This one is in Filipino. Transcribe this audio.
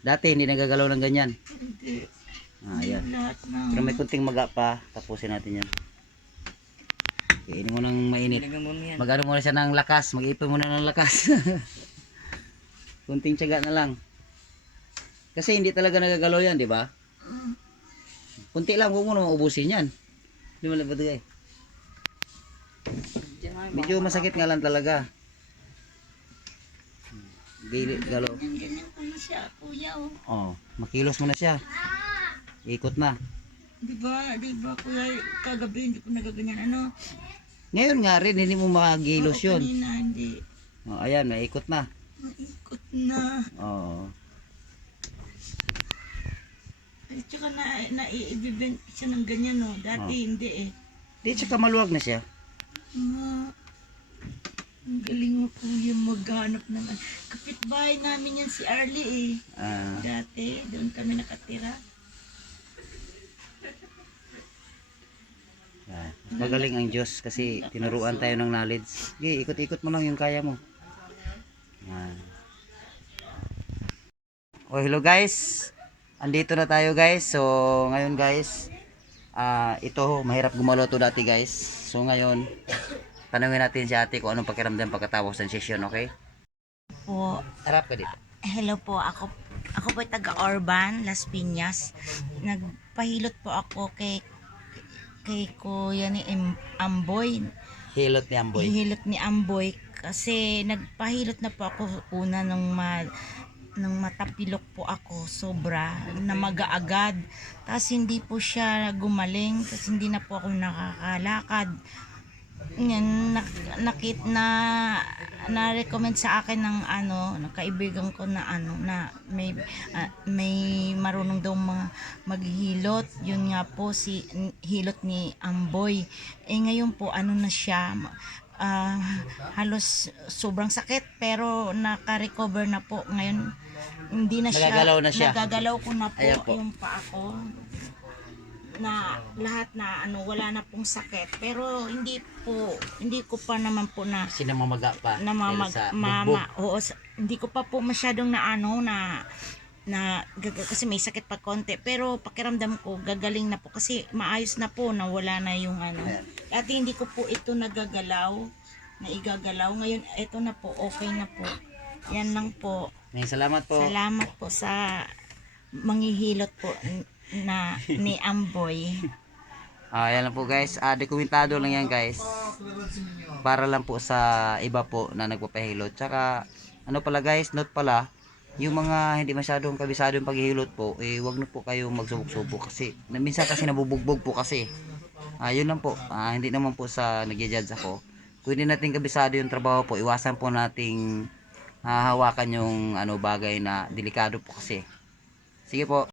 Dati hindi nagagalaw ng ganyan. Hindi. Ayan. Lahat na. Pero may kunting maga pa. Tapusin natin yan. Kainin mo ng mainit. Mag-ano muna siya ng lakas. Mag-ipon muna ng lakas. Kunting tiyaga na lang. Kasi hindi talaga nagagalaw yan, di ba? Kunti lang, huwag mo na maubusin yan. Hindi mo lang batagay. Medyo masakit nga lang talaga. Galaw. Ganyan ko na siya, kuya. Oh, makilos mo na siya. Ikot na. Di ba, kuya, kagabi hindi ko nagaganyan. Ano? Ngayon nga rin, hindi mo makagilos Oo, yun. kanina, hindi. Oh, ayan, maikot na. Maikot na. Oo. At saka naiibibent siya ng ganyan, no? Dati hindi eh. Di, tsaka maluwag na siya. Ang galing mo kuya maghanap ng kapitbahay namin yan si Arlie eh. Dati, doon kami nakatira. Magaling ang Diyos kasi tinuruan tayo ng knowledge. Sige, ikot-ikot mo lang yung kaya mo. Oh, hello guys. Andito na tayo guys. So, ngayon guys, ito mahirap gumalaw to dati guys. So, ngayon, tanungin natin si ate kung anong pakiramdam pagkatapos ng session, okay? Po, Harap ka dito. hello po, ako po ay taga Orban, Las Piñas. Nagpahilot po ako kay kuya ni Amboy. Hilot ni Amboy. Hilot ni Amboy kasi nagpahilot na po ako una nung matapilok po ako sobra na mag-aagad. Tapos hindi po siya gumaling kasi hindi na po ako nakakalakad. Yan, na-recommend sa akin ng ng kaibigan ko na na may marunong daw maghilot. Yun nga po si hilot ni Amboy. Ngayon po na siya, halos sobrang sakit pero naka-recover na po ngayon. Hindi na siya nagagalaw ko na po yung paa ko na lahat na wala na pong sakit pero hindi ko pa naman po na sinamamaga pa hindi ko pa po masyadong kasi may sakit pa konti pero pakiramdam ko gagaling na po kasi maayos na po na wala na yung dati hindi ko po ito igagalaw ngayon ito na po, okay na po, yan lang po. Salamat po sa manghihilot po na ni Amboy. Yan lang po guys. Dokumentado lang yan guys. Para lang po sa iba po na nagpapahilot. Tsaka pala guys, note pala, yung mga hindi masyadong kabisado yung paghihilot po, wag na po kayo magsubok-subok kasi minsan kasi nabubugbog po kasi. Yun lang po. Hindi naman po sa nag-judge ako. Kung hindi natin kabisado yung trabaho po, iwasan po nating hawakan yung bagay na delikado po kasi. Sige po.